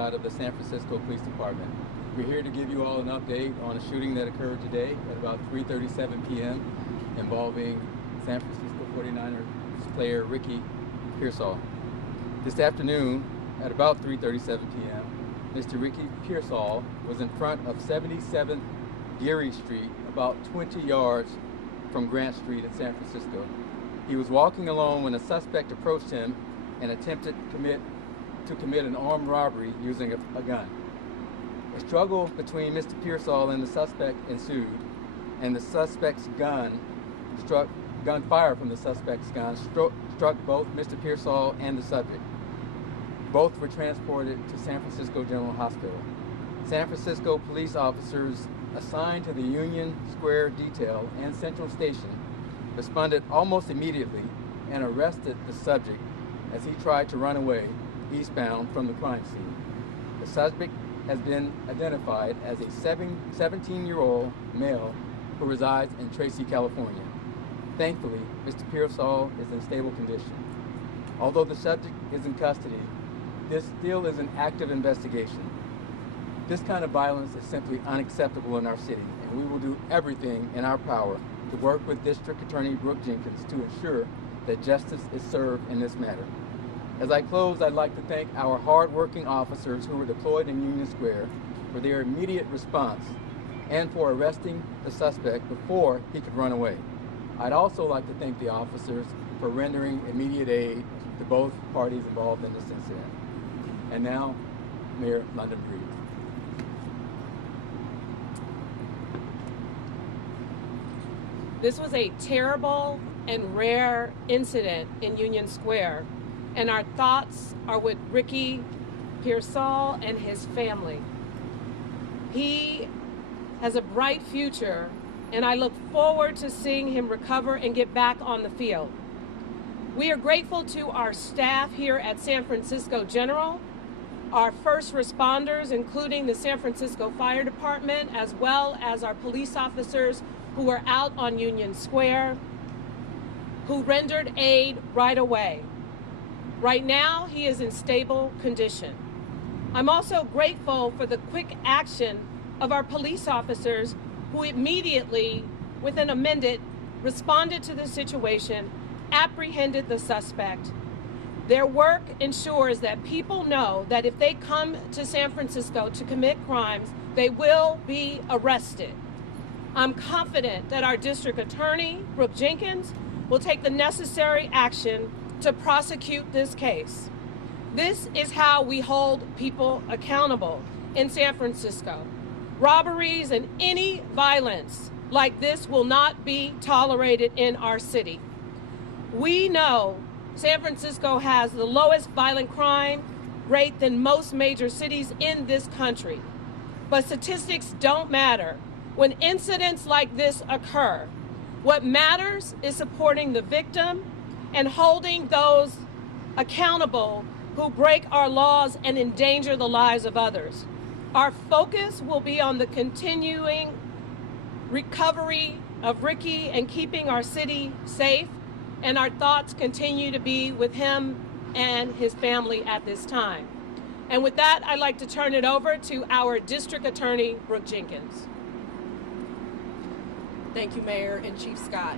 Scott of the San Francisco Police Department. We're here to give you all an update on a shooting that occurred today at about 3:37 p.m. involving San Francisco 49ers player Ricky Pearsall. This afternoon at about 3:37 p.m., Mr. Ricky Pearsall was in front of 77th Geary Street, about 20 yards from Grant Street in San Francisco. He was walking alone when a suspect approached him and attempted to commit an armed robbery using a gun. A struggle between Mr. Pearsall and the suspect ensued, and the suspect's gunfire from the suspect's gun struck both Mr. Pearsall and the subject. Both were transported to San Francisco General Hospital. San Francisco police officers assigned to the Union Square detail and Central Station responded almost immediately and arrested the subject as he tried to run away eastbound from the crime scene. The suspect has been identified as a 17-year-old male who resides in Tracy, California. Thankfully, Mr. Pearsall is in stable condition. Although the subject is in custody, this still is an active investigation. This kind of violence is simply unacceptable in our city, and we will do everything in our power to work with District Attorney Brooke Jenkins to ensure that justice is served in this matter. As I close, I'd like to thank our hard-working officers who were deployed in Union Square for their immediate response and for arresting the suspect before he could run away. I'd also like to thank the officers for rendering immediate aid to both parties involved in this incident. And now, Mayor London Breed. This was a terrible and rare incident in Union Square, and our thoughts are with Ricky Pearsall and his family. He has a bright future, and I look forward to seeing him recover and get back on the field. We are grateful to our staff here at San Francisco General, our first responders, including the San Francisco Fire Department, as well as our police officers who were out on Union Square, who rendered aid right away. Right now, he is in stable condition. I'm also grateful for the quick action of our police officers who immediately, within a minute, responded to the situation, apprehended the suspect. Their work ensures that people know that if they come to San Francisco to commit crimes, they will be arrested. I'm confident that our district attorney, Brooke Jenkins, will take the necessary action to prosecute this case. This is how we hold people accountable in San Francisco. Robberies and any violence like this will not be tolerated in our city. We know San Francisco has the lowest violent crime rate than most major cities in this country. But statistics don't matter when incidents like this occur. What matters is supporting the victim and holding those accountable who break our laws and endanger the lives of others. Our focus will be on the continuing recovery of Ricky and keeping our city safe, and our thoughts continue to be with him and his family at this time. And with that, I'd like to turn it over to our District Attorney, Brooke Jenkins. Thank you, Mayor and Chief Scott.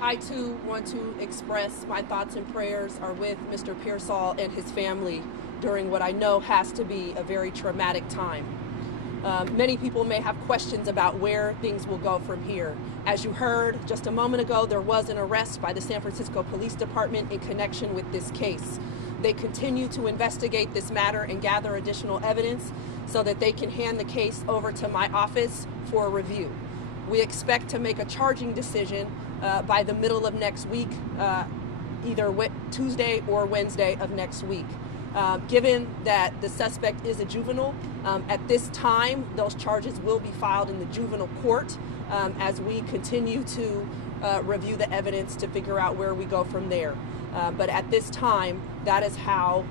I too want to express my thoughts and prayers are with Mr. Pearsall and his family during what I know has to be a very traumatic time. Many people may have questions about where things will go from here. As you heard just a moment ago, there was an arrest by the San Francisco Police Department in connection with this case. They continue to investigate this matter and gather additional evidence so that they can hand the case over to my office for review. We expect to make a charging decision by the middle of next week, either Tuesday or Wednesday of next week. Given that the suspect is a juvenile, at this time, those charges will be filed in the juvenile court as we continue to review the evidence to figure out where we go from there. But at this time, that is how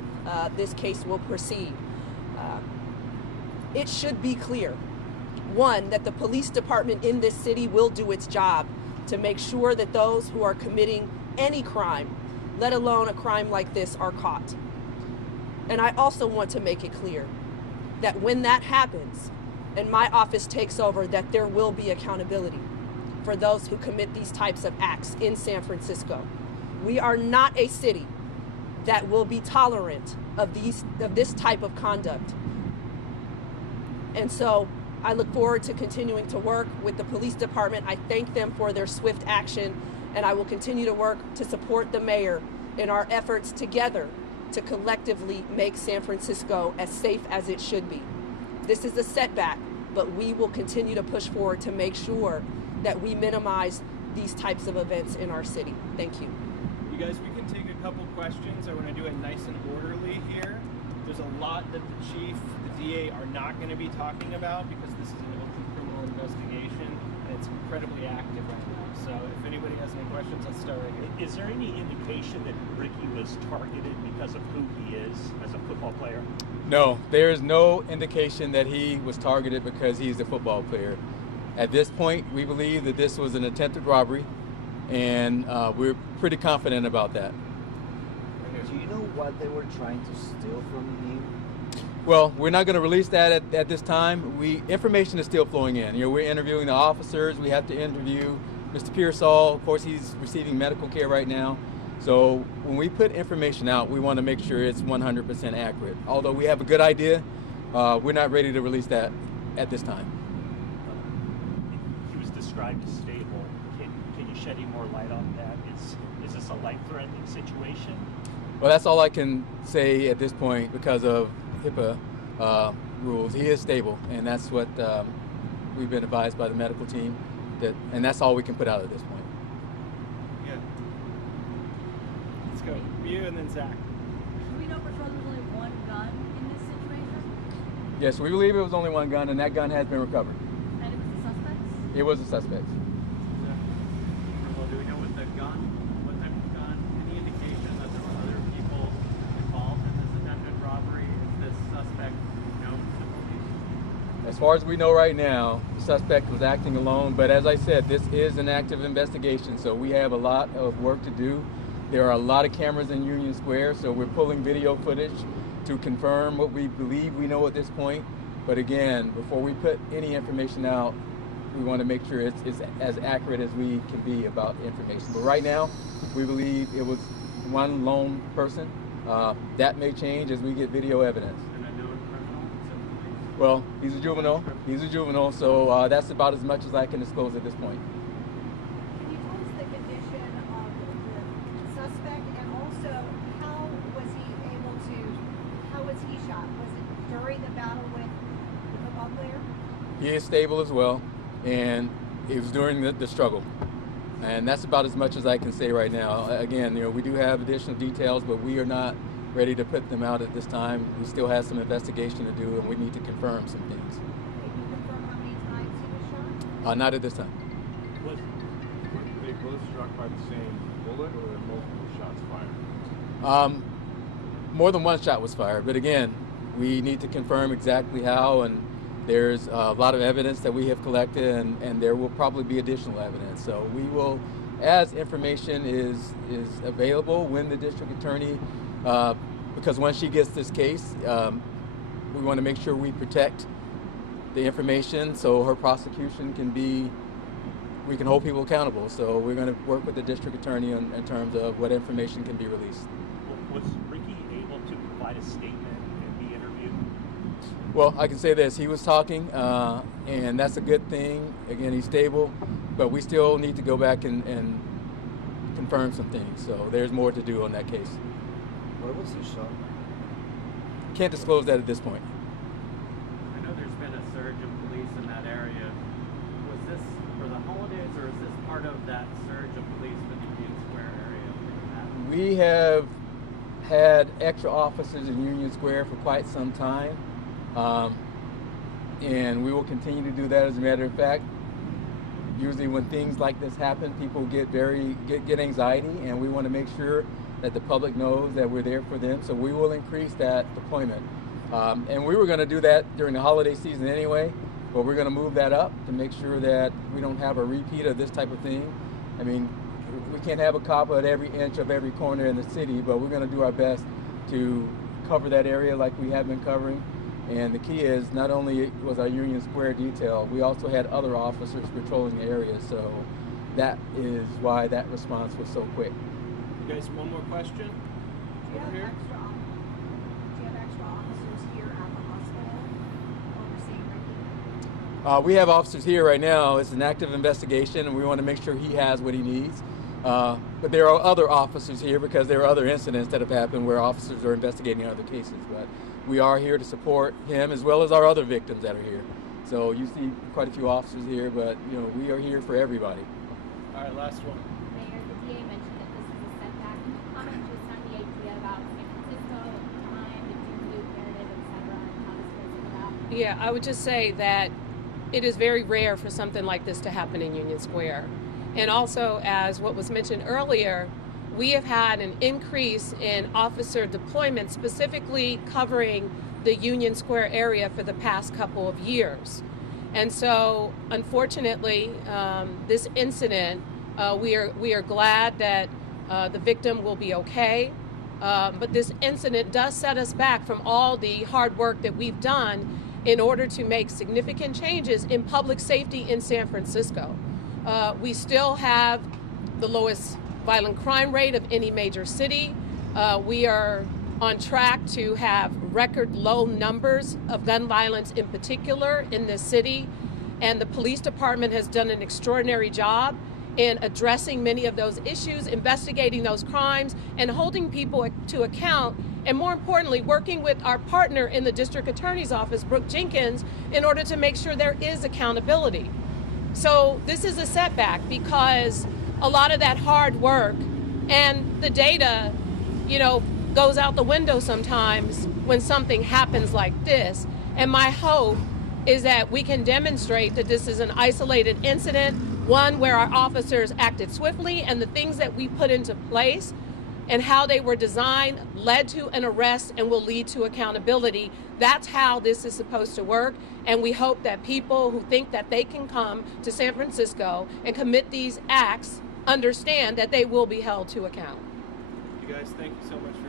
this case will proceed. It should be clear, one, that the police department in this city will do its job to make sure that those who are committing any crime, let alone a crime like this, are caught. And I also want to make it clear that when that happens and my office takes over, that there will be accountability for those who commit these types of acts in San Francisco. We are not a city that will be tolerant of this type of conduct. And so I look forward to continuing to work with the police department. I thank them for their swift action, and I will continue to work to support the mayor in our efforts together to collectively make San Francisco as safe as it should be. This is a setback, but we will continue to push forward to make sure that we minimize these types of events in our city. Thank you. You guys, we can take a couple questions. I want to do it nice and orderly here. There's a lot that the chief, the DA are not going to be talking about because this is an open criminal investigation and it's incredibly active right now. So if anybody has any questions, let's start right here. Is there any indication that Ricky was targeted because of who he is as a football player? No, there is no indication that he was targeted because he's a football player. At this point, we believe that this was an attempted robbery, and we're pretty confident about that. Do you know what they were trying to steal from him? Well, we're not going to release that at this time. Information is still flowing in. We're interviewing the officers. We have to interview Mr. Pearsall. Of course, he's receiving medical care right now. So when we put information out, we want to make sure it's 100% accurate. Although we have a good idea, we're not ready to release that at this time. He was described as stable. Can you shed any more light on that? Is this a life-threatening situation? Well, that's all I can say at this point because of HIPAA rules. He is stable, and that's what we've been advised by the medical team, and that's all we can put out at this point. Yeah. Let's go. You and then Zach. Do we know for sure there was only one gun in this situation? Yes, we believe it was only one gun, and that gun has been recovered. And it was the suspects? It was a suspect. Well, do we know what type of gun? Any indication that there were other people involved in this attempted robbery? Is this suspect known to the police? As far as we know right now, the suspect was acting alone, but as I said, this is an active investigation, so we have a lot of work to do. There are a lot of cameras in Union Square, so we're pulling video footage to confirm what we believe we know at this point. But again, before we put any information out, we want to make sure it's as accurate as we can be about information. But right now, we believe it was one lone person. That may change as we get video evidence. And a known criminal? Well, he's a juvenile. He's a juvenile, so that's about as much as I can disclose at this point. Can you tell us the condition of the suspect, and also how was he shot? Was it during the battle with the football player? He is stable as well, and it was during the struggle. And that's about as much as I can say right now. Again, we do have additional details, but we are not ready to put them out at this time. We still have some investigation to do, and we need to confirm some things. Can you confirm how many times he was shot? Not at this time. Were they both struck by the same bullet, or were multiple shots fired? More than one shot was fired, but again, we need to confirm exactly how, and there's a lot of evidence that we have collected, and there will probably be additional evidence. So we will, as information is available, when the district attorney, because once she gets this case, we want to make sure we protect the information so her prosecution we can hold people accountable. So we're going to work with the district attorney in terms of what information can be released. Was Ricky able to provide a statement and be interviewed? Well, I can say this, he was talking, and that's a good thing. Again, he's stable, but we still need to go back and confirm some things. So there's more to do on that case. Where was he shot? Can't disclose that at this point. I know there's been a surge of police in that area. Was this for the holidays, or is this part of that surge of police in the Union Square area? We have had extra officers in Union Square for quite some time, and we will continue to do that. As a matter of fact, usually when things like this happen, people get anxiety, and we want to make sure that the public knows that we're there for them. So we will increase that deployment, and we were going to do that during the holiday season anyway, but we're going to move that up to make sure that we don't have a repeat of this type of thing. I mean, we can't have a cop at every inch of every corner in the city, but we're going to do our best to cover that area like we have been covering. And the key is not only was our Union Square detail, we also had other officers patrolling the area. So that is why that response was so quick. You guys, one more question? Do you Over have here? extra officers here at the hospital overseeing Ricky? We have officers here right now. It's an active investigation, and we want to make sure he has what he needs. But there are other officers here because there are other incidents that have happened where officers are investigating other cases. But we are here to support him as well as our other victims that are here. So you see quite a few officers here, but you know we are here for everybody. All right, last one. Mayor, the DA mentioned that this is a setback. Can you comment just on the idea about San Francisco, the crime, the Duke narrative, et cetera, and how this plays about? Yeah, I would just say that it is very rare for something like this to happen in Union Square. And also, as what was mentioned earlier, we have had an increase in officer deployment, specifically covering the Union Square area for the past couple of years. And so, unfortunately, this incident, we are glad that the victim will be okay. But this incident does set us back from all the hard work that we've done in order to make significant changes in public safety in San Francisco. We still have the lowest violent crime rate of any major city. We are on track to have record low numbers of gun violence in particular in this city. And the police department has done an extraordinary job in addressing many of those issues, investigating those crimes, and holding people to account, and more importantly, working with our partner in the district attorney's office, Brooke Jenkins, in order to make sure there is accountability. So this is a setback because a lot of that hard work and the data, goes out the window sometimes when something happens like this. And my hope is that we can demonstrate that this is an isolated incident, one where our officers acted swiftly, and the things that we put into place and how they were designed led to an arrest and will lead to accountability. That's how this is supposed to work. And we hope that people who think that they can come to San Francisco and commit these acts understand that they will be held to account. You guys, thank you so much for